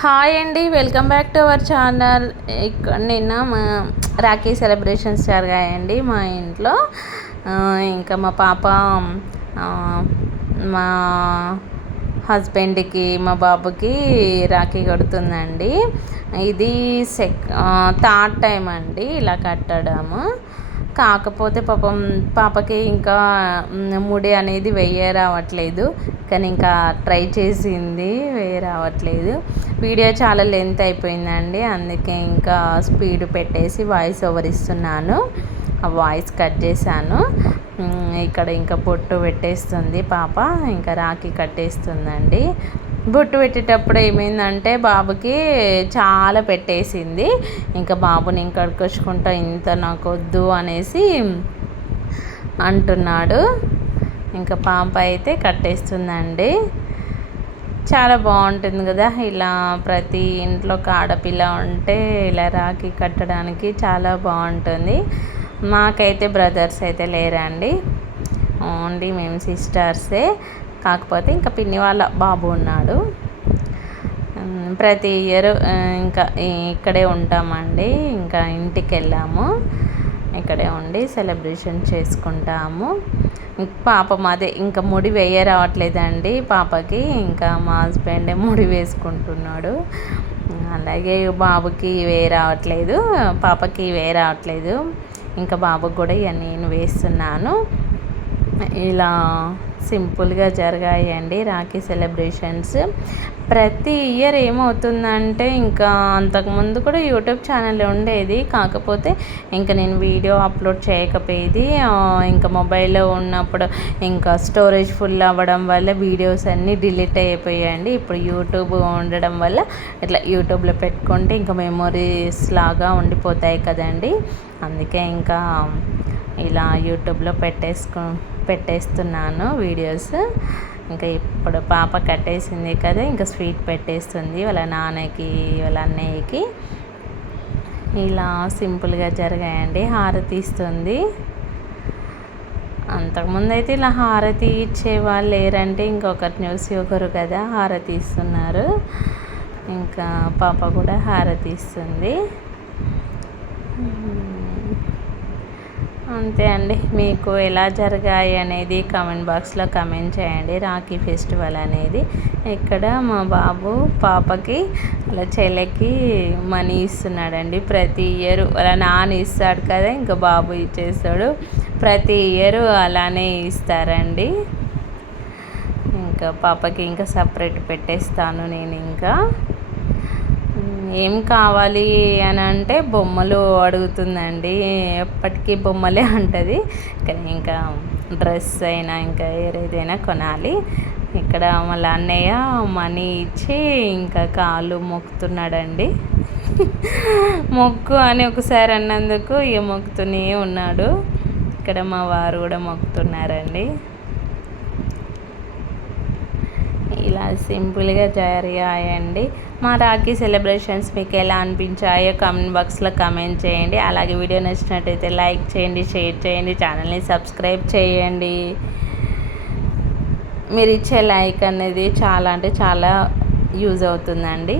Hi అండి welcome back to our channel. ఇక్కడ నిన్న మా రాఖీ సెలబ్రేషన్స్ జరిగాయండి మా ఇంట్లో. ఇంకా మా పాప మా హస్బెండ్కి మా బాబుకి రాఖీ కడుతుందండి. ఇది సెక్ థర్డ్ టైం అండి ఇలా కట్టడము. కాకపోతే పాపం పాపకి ఇంకా ముడి అనేది వెయ్య రావట్లేదు కానీ ఇంకా ట్రై చేసింది వెయ్య రావట్లేదు వీడియో చాలా లెంత్ అయిపోయిందండి. అందుకే ఇంకా స్పీడ్ పెట్టేసి వాయిస్ ఓవర్ ఇస్తున్నాను. ఆ వాయిస్ కట్ చేశాను. ఇక్కడ ఇంకా బొట్టు పెట్టేస్తుంది పాప. ఇంకా రాఖీ కట్టేస్తుందండి. బొట్టు పెట్టేటప్పుడు ఏమైందంటే బాబుకి చాలా పెట్టేసింది. ఇంకా బాబుని ఇంకా అడుకొచ్చుకుంటా ఇంత నాకు వద్దు అనేసి అంటున్నాడు. ఇంకా పాప అయితే కట్టేస్తుందండి. చాలా బాగుంటుంది కదా ఇలా ప్రతి ఇంట్లో ఆడపిల్ల ఉంటే ఇలా రాఖీ కట్టడానికి చాలా బాగుంటుంది. మాకైతే బ్రదర్స్ అయితే లేరండి. ఓన్లీ మేము సిస్టర్సే. కాకపోతే ఇంకా పిన్ని వాళ్ళ బాబు ఉన్నాడు. ప్రతి ఇయర్ ఇంకా ఇక్కడే ఉంటామండి. ఇంకా ఇంటికి వెళ్ళాము. ఇక్కడే ఉండి సెలబ్రేషన్ చేసుకుంటాము. పాపం అదే ఇంకా ముడి వేయ రావట్లేదండి పాపకి. ఇంకా మా హస్బెండే ముడి వేసుకుంటున్నాడు. అలాగే బాబుకి వే రావట్లేదు. పాపకి వే రావట్లేదు. ఇంకా బాబుకి కూడా ఇక నేను వేస్తున్నాను. ఇలా సింపుల్గా జరిగాయండి రాఖీ సెలబ్రేషన్స్. ప్రతి ఇయర్ ఏమవుతుందంటే ఇంకా అంతకుముందు కూడా యూట్యూబ్ ఛానల్ ఉండేది. కాకపోతే ఇంకా నేను వీడియో అప్లోడ్ చేయకపోయేది. ఇంకా మొబైల్లో ఉన్నప్పుడు ఇంకా స్టోరేజ్ ఫుల్ అవ్వడం వల్ల వీడియోస్ అన్నీ డిలీట్ అయిపోయాయండి. ఇప్పుడు యూట్యూబ్ ఉండడం వల్ల ఇట్లా యూట్యూబ్లో పెట్టుకుంటే ఇంకా మెమొరీస్ లాగా ఉండిపోతాయి కదండి. అందుకే ఇంకా ఇలా యూట్యూబ్లో పెట్టేసుకో పెట్టేస్తున్నాను వీడియోస్. ఇంకా ఇప్పుడు పాప కట్టేసింది కదా ఇంకా స్వీట్ పెట్టేస్తుంది వాళ్ళ నాన్నకి వాళ్ళ అన్నయ్యకి. ఇలా సింపుల్గా జరిగాయండి హారతి ఇస్తుంది. అంతకుముందు అయితే ఇలా హారతి ఇచ్చే వాళ్ళు లేరంటే ఇంకొకరు చూసి ఒకరు కదా హారతి ఇస్తున్నారు. ఇంకా పాప కూడా హారతి ఇస్తుంది. అంతే అండి. మీకు ఎలా జరిగాయి అనేది కామెంట్ బాక్స్లో కమెంట్ చేయండి. రాఖీ ఫెస్టివల్ అనేది ఇక్కడ మా బాబు పాపకి అలా చెల్లెకి మనీ ఇస్తున్నాడండి. ప్రతి ఇయర్ అలా నాన్న ఇస్తాడు కదా ఇంకా బాబు ఇచ్చేస్తాడు. ప్రతి ఇయర్ అలానే ఇస్తారండి. ఇంకా పాపకి ఇంకా సపరేట్ పెట్టేస్తాను నేను ఇంకా. ఏం కావాలి అని అంటే బొమ్మలు అడుగుతుందండి. ఎప్పటికీ బొమ్మలే ఉంటుంది. కానీ ఇంకా డ్రెస్ అయినా ఇంకా ఏదైనా కొనాలి. ఇక్కడ వాళ్ళ అన్నయ్య మనీ ఇచ్చి ఇంకా కాళ్ళు మొక్కుతున్నాడండి. మొక్కు అని ఒకసారి అన్నందుకు ఇక మొక్కుతూనే ఉన్నాడు. ఇక్కడ మా వారు కూడా మొక్కుతున్నారండి. ఇలా సింపుల్గా తయారయ్యాయండి మా రాఖీ సెలబ్రేషన్స్ మీకు ఎలా అనిపించాయో కమెంట్ బాక్స్లో కమెంట్ చేయండి. అలాగే వీడియో నచ్చినట్టయితే లైక్ చేయండి షేర్ చేయండి ఛానల్ని సబ్స్క్రైబ్ చేయండి. మీరు ఇచ్చే లైక్ అనేది చాలా అంటే చాలా యూజ్ అవుతుందండి.